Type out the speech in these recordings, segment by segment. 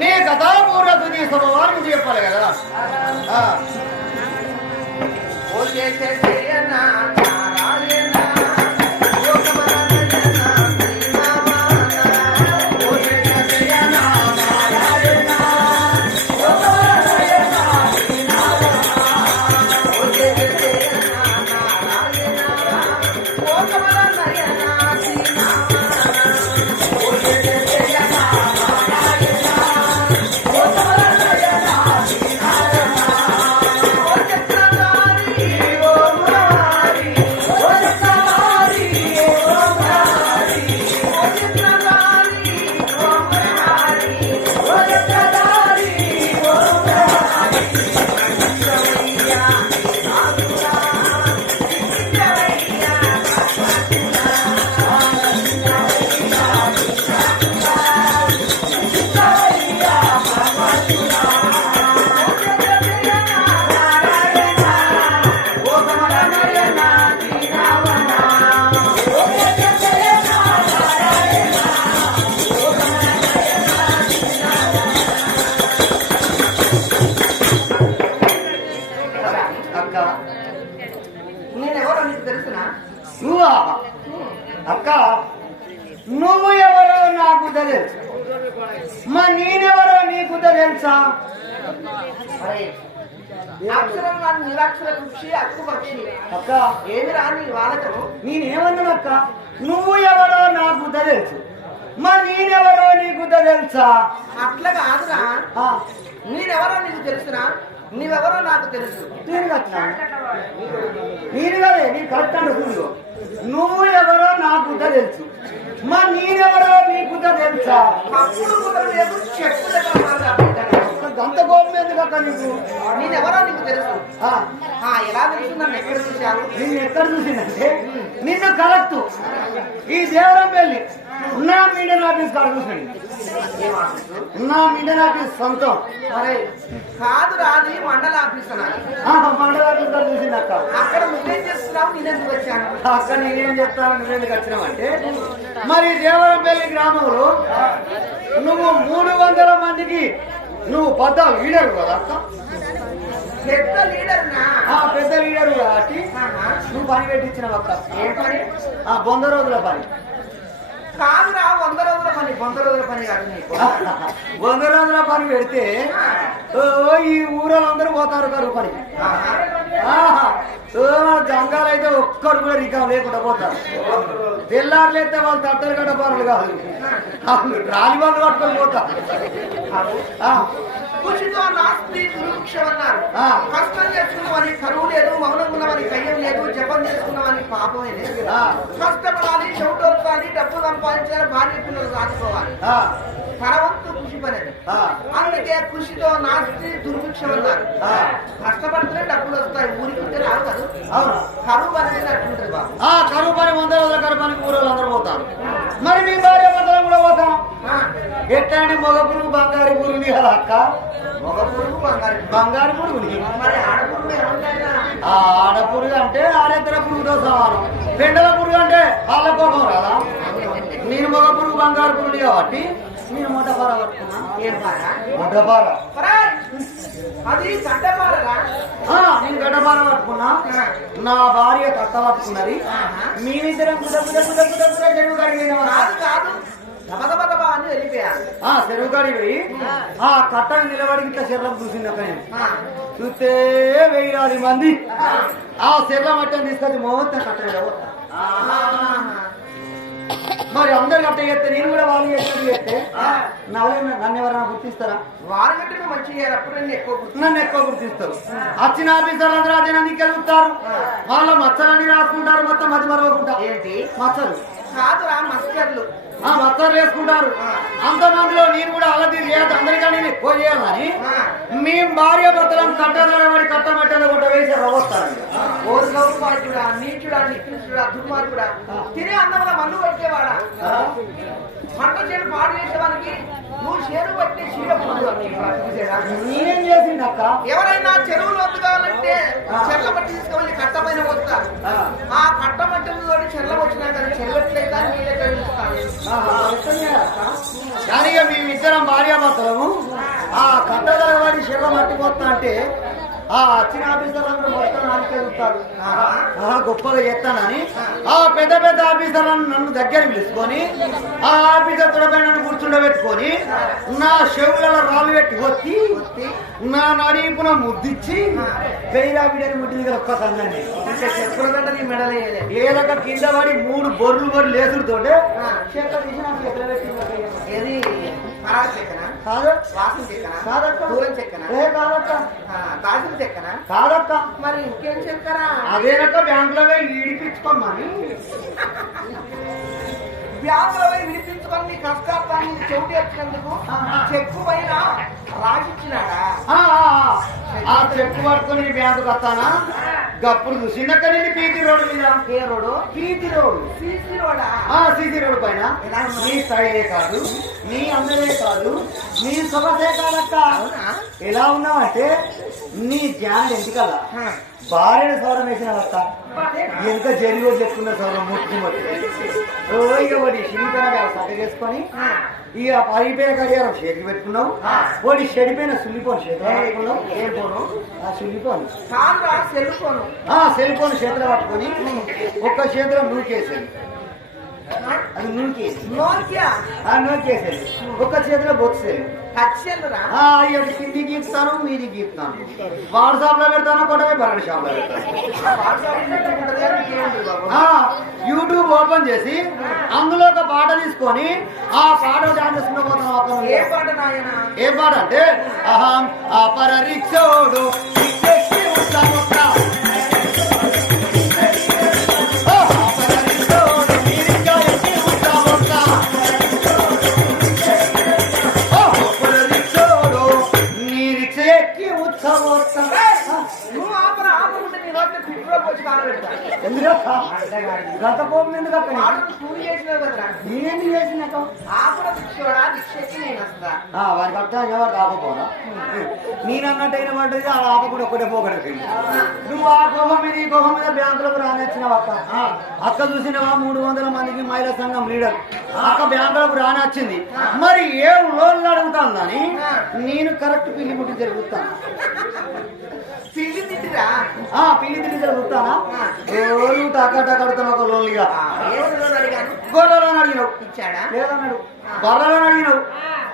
నీ కథాపూర్వకు నీ స్వభావాన్ని చెప్పాలి కదా. ఓ చేసేనా అక్క నువ్వు ఎవరో నాకు తెలుసు, మా నేనెవరో నీకు తెలుసా? అక్షరం నిరాక్షర కృషి అక్కు పక్షి అక్క ఏమి రాని వాళ్ళకు నేనేమన్నానక్క? నువ్వు ఎవరో నాకు తెలుసు, మా నేనెవరో నీకు తెలుసా? అట్లా కాదురా, నేనెవరో నీకు తెలుసునా? నీవెవరో నాకు తెలుసు. నేను కదే నీ కరెక్ట్ అనుకుందో. నువ్వు ఎవరో నాకు తెలుసు, మా నేనెవరో నీకు తెలుసా? గంత కోపం ఎందుకక్క నీకు? నేనెవరో నీకు తెలుసు. ఎలా తెలుసు? నన్ను ఎక్కడ చూసావు? నిన్ను ఎక్కడ చూసిందంటే నిన్ను కరెక్ట్ ఈ దేవరం వెళ్ళి ఉన్నా మీడియన్ ఆఫీస్ కాడ చూసాను. ఉన్నా మీడియన్ ఆఫీస్ సొంతం. మరి కాదు రాదు మండల ఆఫీస్ మండల ఆఫీస్ కాడ చూసింది అక్క. అక్కడ నువ్వేం చేస్తున్నావు? నేనెందుకు వచ్చాను? అక్కడ నేనేం చెప్తాను, నువ్వెందుకు వచ్చినావంటే మరి దేవరంపల్లి గ్రామంలో నువ్వు 300 మందికి నువ్వు పెద్ద లీడరు కదా అక్క. పెద్ద లీడర్ పెద్ద లీడరు కాబట్టి నువ్వు పని పెట్టించినావు అక్క. ఏం పని? 100 రోజుల పని కాదురా. 100 రోజుల పని 100 రోజుల పని కాదు నీకు. 100 రోజుల పని పెడితే ఈ ఊరందరూ పోతారు కరువు పని. జంగాలు అయితే ఒక్కడు కూడా రికాం లేకుండా పోతారు. తెల్లారులు అయితే వాళ్ళు తట్టలు గడ్డ పనులు కాదు, రాలి వాళ్ళు పట్టుకొని పోతారు. కృషితో నాస్తి దుర్భిక్షం అన్నారు. కష్టం చేసుకున్నవని కరువు లేదు, మౌనం ఉన్నవని కయ్యం లేదు, జపం చేసుకున్నవని పాపమే లేదు. కష్టపడాలి, చౌటోపాలి, డబ్బు సంపాదించాలి, భార్య పిల్లలు సాధిపోవాలి. పరవంతు కృషి పనేది. అందుకే కృషితో నాస్తి దుర్భిక్షం అన్నారు. కష్టపడితేనే డబ్బులు వస్తాయి, ఊరికి ఉంటే రావు కదా. కరువు అనేది అట్లుంటది బాబు. కరువు పని 100 రోజుల కరువు పనికి ఊరు అందరూ పోతారు. మరి మీ భార్య మందరం కూడా పోతాం. ఎట్లా అంటే మగ పురుగు బంగారు పురుగుని కదా అక్క. మగ పురుగు బంగారు పురుగుని. మరి ఆడపురుగు ఏముంటాయినా? ఆడపురుగు అంటే ఆడెత్తర పురుగుతో సమానం. పెండల పురుగు అంటే వాళ్ళ కోపం రాదా? నేను మగ పురుగు బంగారు పురుగు కాబట్టి నేను మొట్టపార పట్టుకున్నా. ఏం పారా? మొట్టపార. అది గడ్డపారరా? నేను గడ్డపార పట్టుకున్నా, నా భార్య కట్ట పట్టుకున్నది. మేమిద్దరం చెరువు కడిగిన కాదు దబదబదబా అని వెళ్ళిపోయారు. చెరువు కడిగి పోయి ఆ కట్టను నిలబడి ఇట్లా శరీరం చూసింది అక్కడ. చూస్తే 1000 మంది ఆ శరీరం అట్టని తీసుకొచ్చి మొత్తం కట్ట. మరి అందరు కట్ట చేస్తే నేను కూడా వాళ్ళు చేస్తే నన్ను ఎవరైనా గుర్తిస్తారా? వారు గట్టి మంచి అప్పుడు నన్ను ఎక్కువ గుర్తిస్తారు. వచ్చిన ఆఫీసర్లు అందరూ అదే నన్ను గెలుస్తారు. వాళ్ళ మచ్చలన్నీ రాసుకుంటారు, మొత్తం మధ్య మరవకుండా. ఏంటి మచ్చలు? కాదురా మస్టర్లు. మచ్చలు వేసుకుంటారు. అంతమందిలో నేను కూడా అలది లేదు, అందరికీ ఎక్కువ చేయాలని మేము భార్య భర్తలను కట్టబడి కట్టబట్టలు కూడా వేసి రవ్వొస్తారండి. ఓర్గౌపాటుడా, నీచుడా, నికృష్టుడా, దుర్మార్గుడా, తినే అన్నంలో మన్ను పెట్టేవాడా, పంట చేను పాడు చేసేవానికి నువ్వు చేను బట్టి నేనేం చేసింది అక్క? ఎవరైనా చెరువులు వద్దు కావాలంటే చెర్ల బట్టి తీసుకెళ్ళి కట్ట పైన వస్తారు. ఆ కట్ట మట్టలతో చెర్ల వచ్చినా కానీ చెల్లట్లేదా నీళ్ళ కానీ మేమిద్దరం భార్యాభర్తలము వస్తా అంటే ఆ వచ్చిన ఆఫీసర్లందరూ మొత్తం నాకే చూస్తారు గొప్పగా చేస్తానని ఆ పెద్ద పెద్ద ఆఫీసర్లను నన్ను దగ్గర పిలుచుకొని ఆ ఆఫీసర్ తొడపై నన్ను కూర్చుండబెట్టుకొని నా చెవులలో రాళ్ళు పెట్టి కొట్టి నా నడీపున ముద్దిచ్చి వెయ్యి బిడ్డని ముట్టి దగ్గర ఒక్క సందండి చెప్పులకంటే నీ మెడలేయలే ఏదొక కింద పడి 3 బొర్లు లేసుడుతోటే ఏది పరాగ చెక్కనా కాదు వాసన చెక్కనా కాదక్క దూరం చెక్కనా కాదక్క దాసిన చెక్కనా కాదక్క మరి ఇంకేం చెక్కరా అదేనక్క బ్యాంకులో పోయి ఈడిపించుకోమని బ్యాంకులో పోయి విడిపించుకొని నీ కష్టార్థాన్ని చెవిటి వచ్చినందుకు చెక్కు పైన రాసిచ్చినాడా ఆ చెక్కు పట్టుకొని బ్యాంకు వస్తానా గప్పుడు చూసినక్క నేను పీటీ రోడ్డు మీద ఏ రోడ్డు పీటీ రోడ్డు సీసీ రోడా సీసీ రోడ్డు పైన నీ స్టైలే కాదు నీ అందరే కాదు నీ సొగసే కాదక్క ఎలా ఉన్నావంటే నీ జ్ఞానం ఎందుకలా భార్యను సౌరం వేసిన వస్తా ఎంత జరిగో చెప్పుకున్న సౌరం ముట్టుకుమట్టు ఇక ఒకటి శనిపోయిన సట్టేసుకొని ఇక పడిపోయిన కడియారం చేతికి పెట్టుకున్నావు ఒకటి చెడిపోయిన సుల్లిపోను చేతిలో పెట్టుకున్నావు ఏం పోను ఆ సుల్లిపోను సెల్ ఫోన్ చేతిలో పట్టుకొని ఒక్క చేతిలో నూకేసేది అది నూకేసేది ఒక్క చేతిలో బొచ్చేది కింది గీపుతాను మీది గీపుతాను వాట్సాప్ లో పెడతాను కొట్టమే బరడి షాప్ లో యూట్యూబ్ ఓపెన్ చేసి అందులో ఒక పాట తీసుకొని ఆ పాట డాన్స్ చేసుకుని పోతాను ఏ పాట అంటే అహం అపర రిక్షోడు గత పోతుంది ఎందుకు నేనేంది చేసినాక వారికి అర్థం ఎవరు ఆపపోనా నేనన్నట్టయిన పడ్డది ఆ ఆప కూడా ఒకటే పోగడకి నువ్వు ఆ కోపం మీద ఈ కోపం మీద బ్యాంకులకు రానిచ్చినావు అక్క చూసినవా 300 మందికి మహిళా సంఘం లీడర్ అక్క బ్యాంకులకు రానొచ్చింది మరి ఏం లోన్లు అడుగుతాందని నేను కరెక్ట్ పిల్లి ముట్టి జరుగుతాను పిల్లి తింటిరా పిల్లి తిండి జరుగుతానా రోజు టకడుతాను ఒక లోన్లుగా గొర్రెలోని అడిగినావు ఇచ్చాడా లేదన్నాడు బర్రెలోని అడిగినావు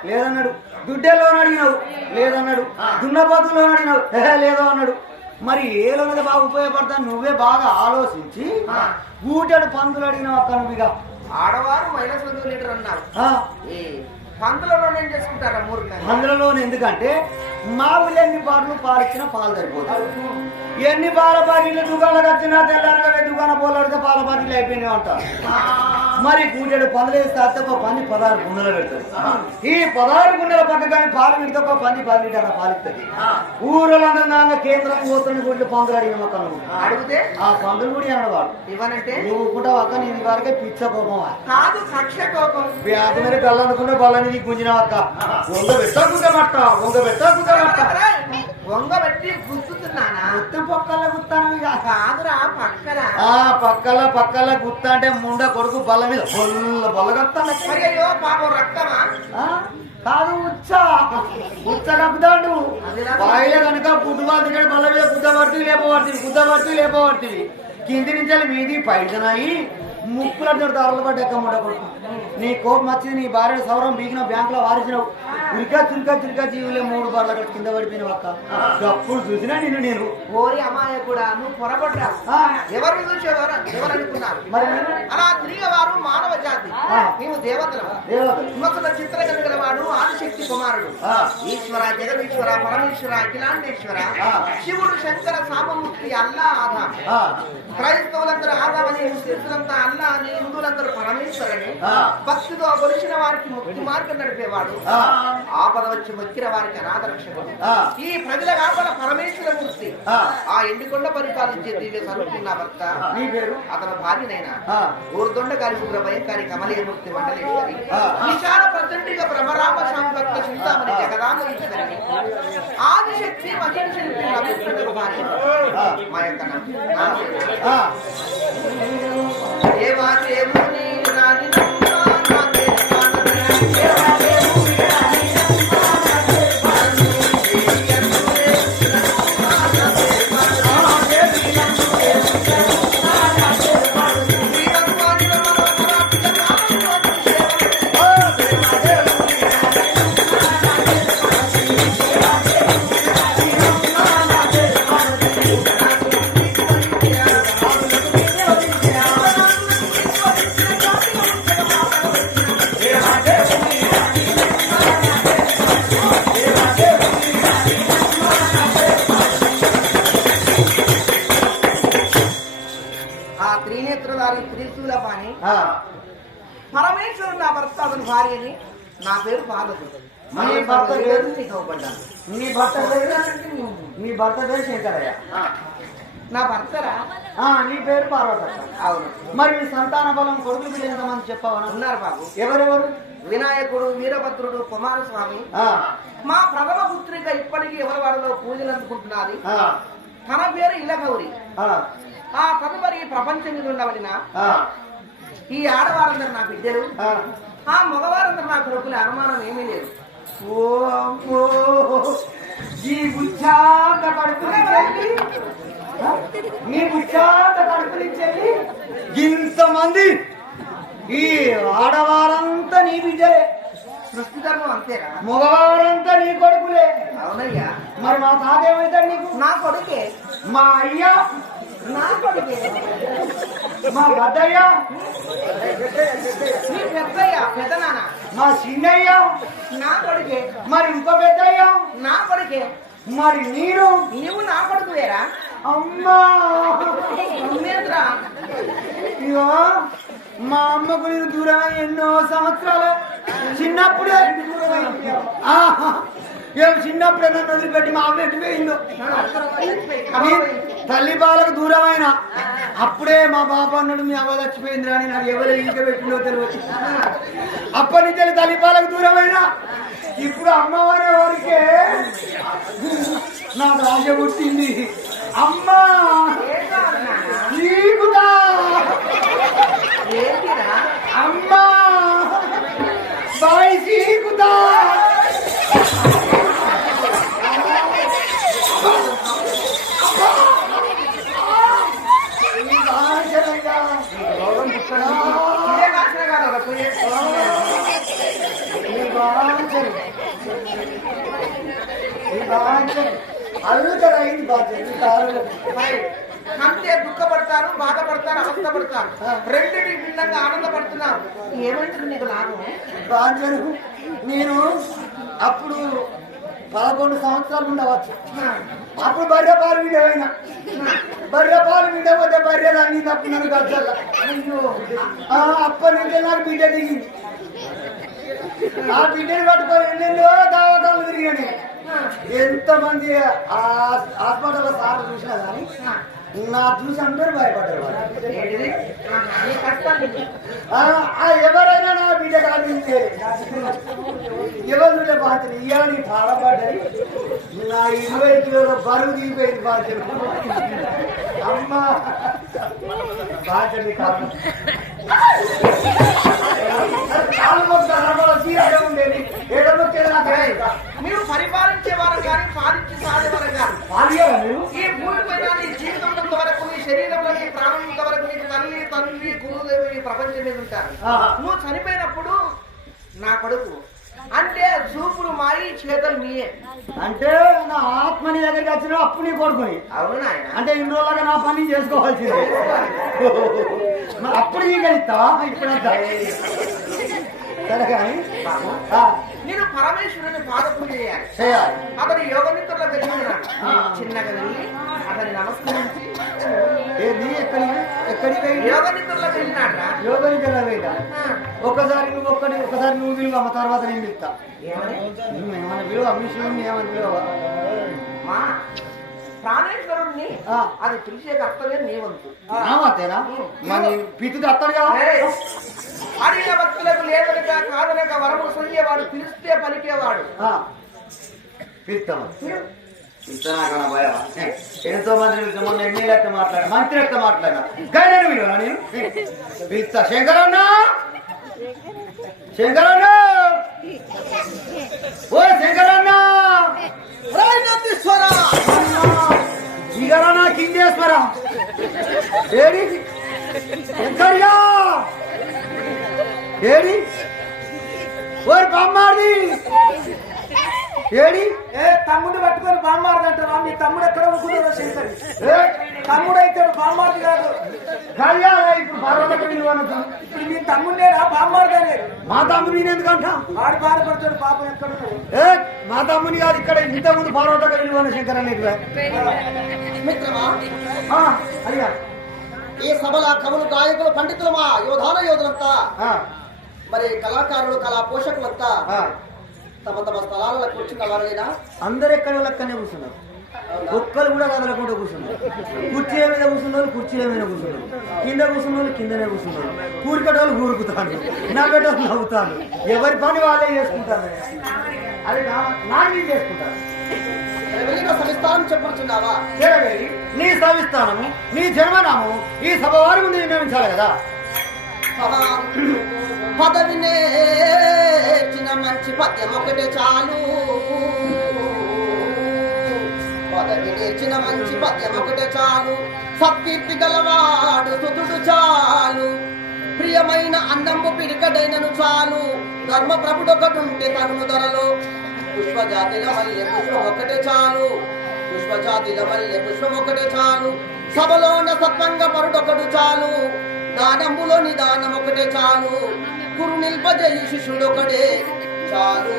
లేదన్నాడు దుడ్డెలోని అడిగినావు లేదన్నాడు దున్నపోతులో అడిగినావు లేదో అన్నాడు మరి ఏ లోన్ బాగా ఉపయోగపడతా నువ్వే బాగా ఆలోచించి గూటెడు పందులు అడిగినావు అక్క నువ్వుగా ఆడవారు మహిళా సంఘం లీడర్ అన్నారు పందులలో ఏం చేసుకుంటారా పందులలోనే ఎందుకంటే మా ఊళ్ళో ఎన్ని పాటలు పాలిచ్చినా పాలు సరిపోతాయి ఎన్ని పాల పాకీట్లు దుకాణాలకు వచ్చినా తెల్లారగా దుకాణ పోలాడితే పాల పాకీట్లు అయిపోయినాయి అంటారు మరి కూటేడు పందులు వేస్తే అత్తే ఒక పంది 16 గుండెలు పెడతారు ఈ 16 గుండెల పక్క కానీ పాలు పెడితే ఒక పంది 10 లీటర్ల పాలిస్తుంది ఊరలందరూ కేంద్రం పోతున్న గుడ్లు పందులు అడిగిన మొక్క అడిగితే ఆ పందులు కూడా అనవాడు ఇవ్వనంటే నువ్వు కూడా అక్క నేను వరకే పిచ్చ కోపం కాదు కక్ష కోపం బ్యాగ్ మీద కళ్ళనుకున్న బళ్ళని గుంజిన అక్క వంగ పెట్టకుంటమట్ట వంగబెట్టి గుర్తున్నానా మొత్తం పక్కల గుత్తాను కాదురా పక్కల పక్కల గుత్త అంటే ముండ కొడుకు బల్ల మీద బొల్లగొత్తాను అయ్యో పాపం రక్తమా కాదు ఉచ్చ కప్పుతాడు బాయిల కనుక పుట్టుబాటు తిన్నాడు బల్ల మీద గుద్ద లేపబడుతుంది కింది నుంచి మీది పైజనాయి ముక్కుల దారులు పడ్డ ఎక్కమ్మ కొడుకు నీ కోపం వచ్చింది నీ భార్య సౌరం బీగిన బ్యాంకులో వారిసినావు చిరుక జీవులే 3 బార్ల కింద పడిపోయినావు అక్క అప్పుడు చూసినా నేను ఓరి అమ్మాయి కూడా నువ్వు పొరపడ్డా ఎవరు చూసేవారు ఎవరు అనుకున్నారు మరి అలా తిరిగేవారు మానవ జాతి మేము దేవతలు చిత్రకథ గలవాడు ఆదిశక్తి కుమారుడు ఈశ్వర జగదీశ్వర పరమేశ్వర అఖిలాండేశ్వర శివుడు శంకర సామమూర్తి అల్లా ఆదాం క్రైస్తవులందరూ ఆదామని ముస్లింలంతా అల్లా అని హిందువులందరూ పరమేశ్వరని భక్తితో కొలిచిన వారికి ముక్తి మార్గం నడిపేవాడు ఆపద వచ్చి మొక్కిన వారికి అనాథ రక్షకుడు ఈ ప్రజల కాపల పరమేశ్వర మూర్తి ఆ ఎండికొండ పరిపాలించే దివ్య స్వరూపున్న భర్త అతని భార్యనైనా ఊరుదొండ గారి ఉగ్ర భయంకారి కమలీయమూర్తి మండలేశ్వరి విశాల ప్రచండిగా భ్రమరామ శాంభక్త చింతామణి జగదామ ఈశ్వరి ఆదిశక్తి మహిళ రవిచంద్ర భార్య మా యొక్క దేవాదేవుని రాని నా భర్త అతని భార్యని. నా పేరు పార్వతి. నీ భర్త పేరు నీకు అవ్వబడ్డాను. నీ భర్త పేరు నీ భర్త పేరు శంకరయ్య. నా భర్తరా? నీ పేరు పార్వతక్క. అవును. మరి నీ సంతాన బలం కొడుకులు పిల్లలు ఎంతమంది చెప్పవనా? ఉన్నారు బాబు. ఎవరెవరు? వినాయకుడు, వీరభద్రుడు, కుమారస్వామి. మా ప్రథమ పుత్రిక ఇప్పటికీ ఎవరి వారిలో పూజలు అందుకుంటున్నది. తన పేరు ఇలగౌరి. ఆ తదుపరి ప్రపంచం మీద ఉండవలన ఈ ఆడవారందరూ నా బిడ్డలు, ఆ మగవారందరూ నా కొడుకుల అనుమానం ఏమీ లేదు. ఓ అమ్మో, ఈ బుచ్చాత కడుపునిచ్చేది, నీ బుచ్చాత కడుపునిచ్చేది ఇంతమంది, ఈ ఆడవారంతా నీ బిడ్డలే, సృష్టి ధర్మం అంతేరా. మగవారంతా నీ కొడుకులే. అవునయ్యా. మరి మా తాత ఏమైతాడు నీకు? నా కొడుకే. మా అయ్యా నా కొడుకే. మా పెద్దయ్య, నీ పెద్దయ్య, పెద్ద నాన్న. మా చిన్నయ్య, నా కొడుకే. మరి ఇంకో పెద్దయ్య, నా కొడుకే. మరి నీరు, నీవు నా కొడుకువేరా. అమ్మా ఉన్నేంద్రా. ఇగో మా అమ్మకు నేను దూరమై ఎన్నో సంవత్సరాలు. చిన్నప్పుడే చిన్నప్పుడే నన్ను వదిలిపెట్టి మా అమ్మ ఎట్టిపోయిందో. తల్లి బాలకు దూరమైన అప్పుడే మా బాబు అన్నాడు మీ అవ్వ చచ్చిపోయింది అని నాకు ఎవరు ఇంక పెట్టిందో తెలియదు. అప్పటి నుంచి తల్లి బాలకు దూరమైన ఇప్పుడు అమ్మవారి వారికే నాకు ఆశ పుట్టింది. అమ్మా నీకుదా అమ్మా బాయ్ సీకుదా అల్లుకరైంది అంతే. దుఃఖపడతారు, బాధపడతారు, అవస్థపడతారు. రెండింటి భిన్నంగా ఆనందపడుతున్నారు. ఏమంటారు నీకు లాభం? బాధ్యను నేను అప్పుడు 11 సంవత్సరాలు ఉండవచ్చు. అప్పుడు బర్రె పాలు విండవైనా బర్రె పాలు విండకపోతే బర్రెలు అన్ని తప్పు నన్ను గచ్చల. అప్పటి నుంచే నాకు బిడ్డ దిగింది. ఆ బిడ్డను పట్టుకొని ఎన్నెన్నో దావకాలు తిరిగాను. ఎంతమంది హాస్పిటల్ సార్లు చూసినా కానీ నా చూసి అందరూ భయపడ్డారు. ఎవరైనా నా బిడ్డ కాదు ఎవరు బాధ్యత ఇవ్వాలని పాడబడ్డది. నా 20 కిలోల బరువు దిగిపోయింది బాధ్యత. అమ్మ బాధ్యత కాదు ఉండేది. మీరు పరిపాలించే వారు కానీ పాలించి సాధే వారు కాదు. ఈ భూమి పైన నీ జీవితం వరకు, నీ శరీరంలో, నీ ప్రాణం వరకు నీకు తల్లి, తండ్రి, గురువులు ఈ ప్రపంచం మీద ఉంటారు. నువ్వు చనిపోయినప్పుడు నా కొడుకు అంటే చూపులు మాయి, చేతులు మీయే. అంటే నా ఆత్మని దగ్గరికి వచ్చిన అప్పుడు నీ కొడుకుని. అవునా? అంటే ఇన్ని రోజులుగా నా పని చేసుకోవాల్సింది. అప్పుడు నీకెళ్తావా? ఇప్పుడంతా సరే కానీ నేను పరమేశ్వరుని పాదపూజ చేయాలి. అతని యోగ నిద్రలో వెళ్ళినాడు. చిన్నగా వెళ్ళి అతని నమస్కరించి ఎక్కడికి యోగ నిద్రలో వెళ్ళినాడ. యోగ నిద్రలో వెళ్ళా. ఒకసారి నువ్వు విలువ, తర్వాత నేను పిలుస్తా. ఏమన్నా విలువ అమ్మిషుని ఏమని విలువ మా ప్రాణేశ్వరుణ్ణి అది పిలిచే కర్తవ్యం నీ వంతు. అంతేనా? మరి పితు అత్తడుగా అడిగిన భక్తులకు లేదనక కాదనక వరము సొయ్యేవాడు, పిలిస్తే పలికేవాడు. పిలుస్తాం. ఎంతో మంది మొన్న ఎమ్మెల్యే ఎక్క మాట్లాడా, మంత్రి ఎక్క మాట్లాడా, గైనా విలువ నేను పిలుస్తా. శంకరన్నా, శంకరన్నా, ఓ శంకరన్నా, దిగరా కిందేశ్వర ఏడి శంకర్యా ఏడి ఓరి బామ్మార్ది ఏడి. తమ్ముడు పట్టుకొని బామ్మార్దంటారా? మీ తమ్ముడు ఎక్కడ అనుకున్నారో శంకర్. తమ్ముడు అయితే బామ్మార్ది కాదు. ఇప్పుడు పార్వతకు విలువనొద్దు. మీ తమ్ముడేనా బామ్మార్దే? మా తమ్ముడు నేను ఎందుకంట? వాడు బాధపడతాడు పాపం. ఎక్కడ మా తమ్ముని కాదు, ఇక్కడ ఇంతకుముందు పార్వతకు విలువన శంకర్ అనేది. మిత్రమా, అడిగా ఈ సభల కవులు, గాయకులు, పండితులమా, యోధాన యోధులంతా మరి కళాకారులు కళా పోషకులంతా తమ తమ స్థలాలకు వచ్చి కలవలేనా? అందరు ఎక్కడ లెక్కనే కూర్చున్నారు, ఒక్కరు కూడా కదలకుండా కూర్చున్నారు. కుర్చీల మీద కూర్చున్నారు, కుర్చీల మీద కూర్చున్నారు, కింద కూర్చున్న వాళ్ళు కిందనే కూర్చున్నారు, కూరికటోళ్ళు కూరుకుతాను, నవ్వేటోళ్ళు నవ్వుతాను, ఎవరి పని వాళ్ళే చేసుకుంటారు. అది నాన్న చేసుకుంటారు. సవిస్తానం చెప్పనుచున్నావా? నీ సవిస్తానము, నీ జన్మనామము ఈ సభ వారి ముందు నిర్ణయించాలి కదా. పదవినే చిన్న మంచి పద్యం ఒకటే చాలు, పదవి నేర్చిన మంచి పద్యం ఒకటే చాలు, సత్కీర్తి గలవాడు సుతుడు చాలు, ప్రియమైన అన్నము పిడికడైనను చాలు, ధర్మ ప్రభుడొకటుంటే తరుణు ధరలో, పుష్పజాతిల మల్లె పుష్పం ఒకటే చాలు, పుష్పజాతిల మల్లె పుష్పం ఒకటే చాలు, సభలోన సత్వంగ పరుడొకడు చాలు, దానములో నిదానం ఒకటే చాలు, గురు నిల్పజయు శిష్యుడొకడే చాలు.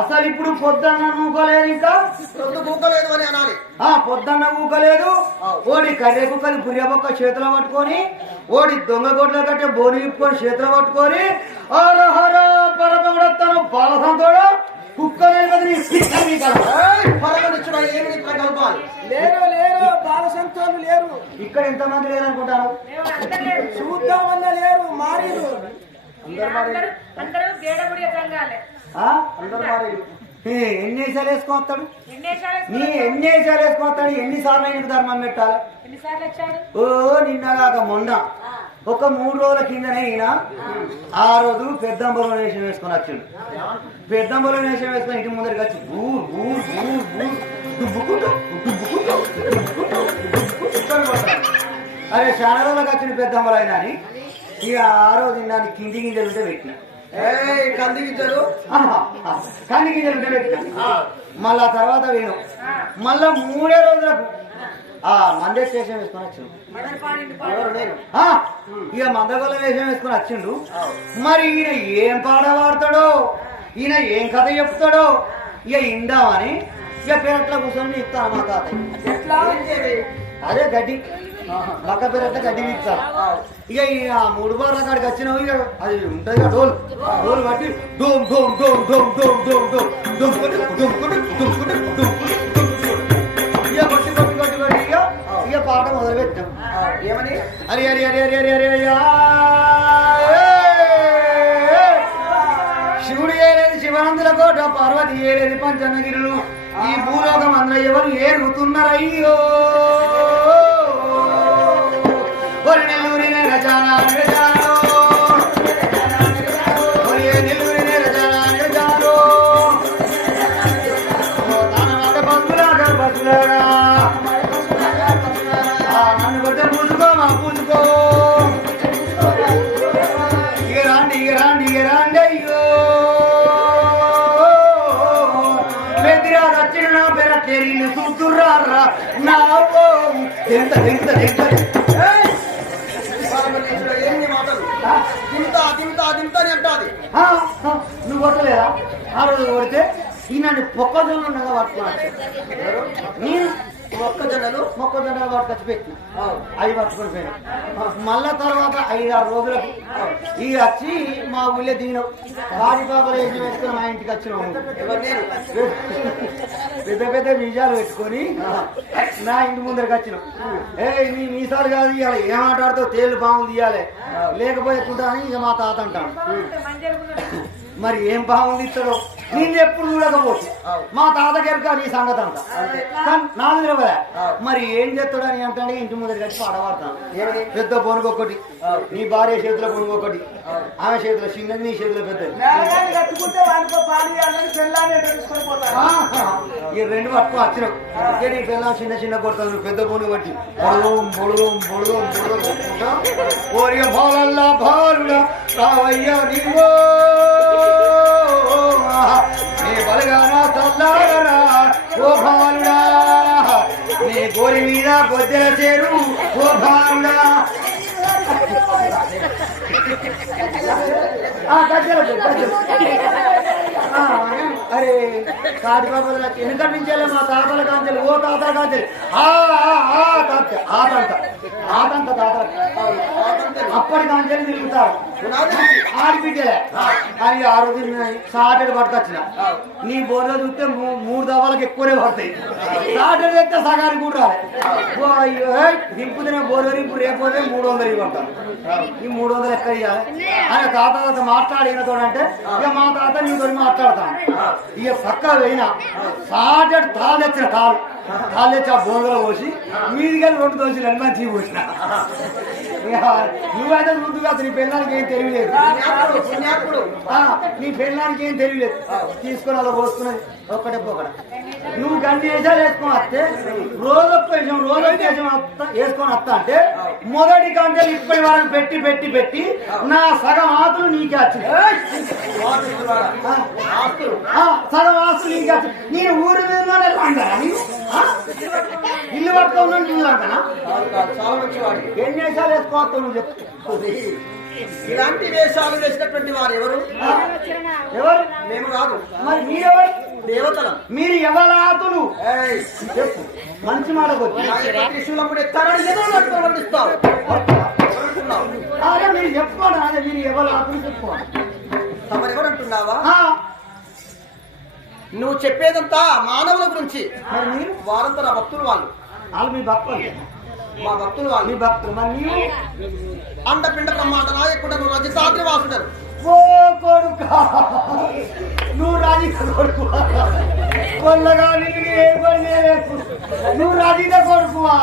అసలు ఇప్పుడు పొద్దున్న ఊకలేదు, ఇంకా ఊకలేదు అని అనాలి. పొద్దున్న ఊకలేదు. ఓడి కర్రె కుక్కని పురియబొక్క చేతిలో పట్టుకొని, ఓడి దొంగ గొడ్ల కట్టే బోని ఇప్పుకొని చేతిలో పట్టుకొని, హర పరమగుడతాను బాలసంతోడు కుక్కలు బాలసంతోళ్ళు లేరు ఇక్కడ ఎంతమంది లేరనుకుంటాను? చూద్దామన్నా లేరు, మారీరు ఎన్ని వేసాలు వేసుకొస్తాడు, ఎన్ని వేసాలు వేసుకొస్తాడు, ఎన్నిసార్లు ఆయనకు ధర్మం పెట్టాలి? ఓ నిన్నగాక మొన్న ఒక 3 రోజుల కిందనే ఈయన ఆ రోజు పెద్దంబలో వేషం వేసుకొని వచ్చిండు. పెద్దంబలో వేషం వేసుకొని ఇంటి ముందరికి వచ్చి అరే చాలా రోజులకు వచ్చింది పెద్దంబలు అయినా అని ఇక ఆ రోజు దాన్ని కింది గింజలు ఉంటే పెట్టిన, కంది గింజలు కంది గింజలు ఉంటే పెట్టిన. మళ్ళా తర్వాత వేణు మళ్ళా 3 రోజులకు మందే వేషం వేసుకొని వచ్చిండు. ఇక మందగొల్ల వేషం వేసుకొని వచ్చిండు. మరి ఈయన ఏం పాట పాడతాడో, ఈయన ఏం కథ చెప్తాడో ఇక ఇందామని ఇక పేరట్లా కూర్చొని ఇస్తాను మా తాతయ్య. ఎట్లా అదే గడ్డి పక్క పేరట్లా గడ్డి ఇస్తారు. ఇక ఈ 3 బార్ల కాడికి వచ్చినావు, ఇక అది ఉంటుంది కదా డోల్, డోల్ బట్టి dome dome dome dome dome dome dome dome ఇక కొట్టి కొట్టి కొట్టి కొట్టి ఇక పాట మొదలు పెట్టాం. ఏమని? అరే అరే అరే అరే అరే అరే శివుడు ఏలేది శివానందుల కోట, పార్వతి ఏలేది పంచనగిరులు, ఈ భూలోకం అందరూ ఎవరు ఏరుగుతున్నారయ్యో. ఒరి నెల్లూరి రజానా నిరజానో, ఒరి నెల్లూరి రజానా నిరజానో, తానమాట బస్సులాగా బస్సులాగా నన్ను కొట్టే పూసుకో మా పూసుకో, ఇక రాండి ఇక రాండి ఇక రాండి అయ్యో. పెద్దిరా వచ్చిన నా పేర తెరిగిన చూస్తుర్రా నా ఎంత ఎంత ఎంత ఏంది మాటలు? దింతా దింతా దింతా అని అంటాది. నువ్వు కొట్టలేదా? ఆ రోజు కొడితే ఈయన పొక్కజొన్న ఉండగా పట్టుకున్నాడు. నేను మొక్కజొన్నలు పట్టుకొచ్చి పెట్టిన అవి పట్టుకొని పోయినా మళ్ళా తర్వాత 5-6 రోజులకు ఇవి వచ్చి మా ఊళ్ళో దిగినావు వాడి పాపలు వేసి పెట్టుకుని మా ఇంటికి వచ్చినావు పెద్ద పెద్ద బీజాలు పెట్టుకొని నా ఇంటి ముందరికి వచ్చినావు నీ మీసాలు కాదు ఇవాళ ఏం మాట్లాడుతావు తేలు పాము తీయాలి లేకపోతే అని ఇక మా తాత అంటాను మరి ఏం బాగుంది ఇస్తాడో నేను ఎప్పుడు చూడకపోతే మా తాతగారికి నీ సంగతి అంతా నాకు తెలియదా మరి ఏం చేస్తాడని అంటే ఇంటి ముందర కలిసి పాడవాడతాను పెద్ద పొనుగు ఒకటి నీ భార్య చేతిలో పొనుగు ఒకటి ఆమె చేతిలో చిన్నది నీ చేతిలో పెద్దది ఈ 2 పట్టుకో వచ్చినావు నీ పిల్ల చిన్న చిన్న కొడతాను పెద్ద పొనుగు బట్టి బొడుగు ఓరియ బాలల్లా బాలుడా రావయ్యా నీవో నీ బలగానా చల్లారా ఓ భాలుడా నీ గోరి మీద గొద్దెల చేరు ఓ భాలుడా అరే కాటి బాబా వెనక నుంచే మా తాతల కాంచెలు ఓ తాతల కాంచెలు ఆతంత తాతల అప్పటి కాంచెలు తిరుగుతారు ఆడిపిట్టలే కానీ ఆ రోజు సాటర్డే పట్టుకొచ్చిన నీ బోర్లో చూస్తే 3 దవాలకు ఎక్కువనే పడతాయి సాటర్డే అయితే సగానికి కూడా రాలే దింపుతున్న బోర్లో రింపు రేపోతే 300 ఇవ్వంటాను ఈ 300 ఎక్కడ ఇవ్వాలి ఆయన తాత మాట్లాడినతో అంటే ఇక మా తాత నీతో మాట్లాడతాను ఇక పక్క పోయినా సాటర్డే తాళ్ళు తెచ్చిన తాళ్ళు తెచ్చి ఆ బోర్లో పోసి మీదిగా 2 దోశలు అని మంచిగా పోసిన నువ్వైతే ముందుగా నీ పెళ్ళానికి ఏం తెలియలేదు నీ పెళ్ళానికి ఏం తెలియలేదు తీసుకొని అలా పోసుకున్నది ఒక్కటే పోకడ నువ్వు గంట వేసాలు వేసుకొని వస్తే రోజొక్క వేసాం వేసుకొని వస్తా అంటే మొదటి గంటలు ఇప్పటి వరకు పెట్టి పెట్టి పెట్టి నా సగం ఆతులు నీకే వచ్చింది సగం ఆస్తులు నీకే వచ్చింది నేను ఊరి మీదలోనే అంటారా ఇల్లు పట్టుకున్నా నీళ్ళు అంటానా చాలా మంచివాడు ఎన్ని వేసాలు వేసుకోవద్దు నువ్వు చెప్పు ఇలాంటి వేషాలు వేసినటువంటి వారు ఎవరు మేము కాదు మరి మీరెవరు దేవతలం మీరు ఎవరాతులు చెప్పు మంచి మాట త్రిశూలప్పుడు ఎత్తారని పండిస్తావు అదే మీరు చెప్పుకోండి అదే మీరు ఎవరాతులు చెప్పుకోండి తమరెవరంటున్నావా నువ్వు చెప్పేదంతా మానవుల గురించి మరి మీరు వారంతా నా భక్తులు వాళ్ళు మీ భక్తులు మా భక్తులు వాళ్ళు మీ భక్తులు మరి మీరు అండపిండ బ్రహ్మాండ నాయకుడు రజతాద్రి వాసుడరు ఓ కొడుక నువ్వు రాజీ కొడుకు కొల్లగా నువ్వు రాజీద కొడుకువా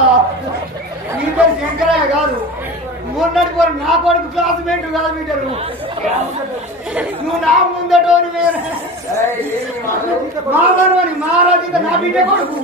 నీ పేరు శంకరయ్య కాదు మొన్నటి పోరు నా కొడుకు క్లాస్మేట్ కాదు మీటరు నువ్వు నా ముందటోని వేరే మా రాజీద నా బిడ్డ కొడుకు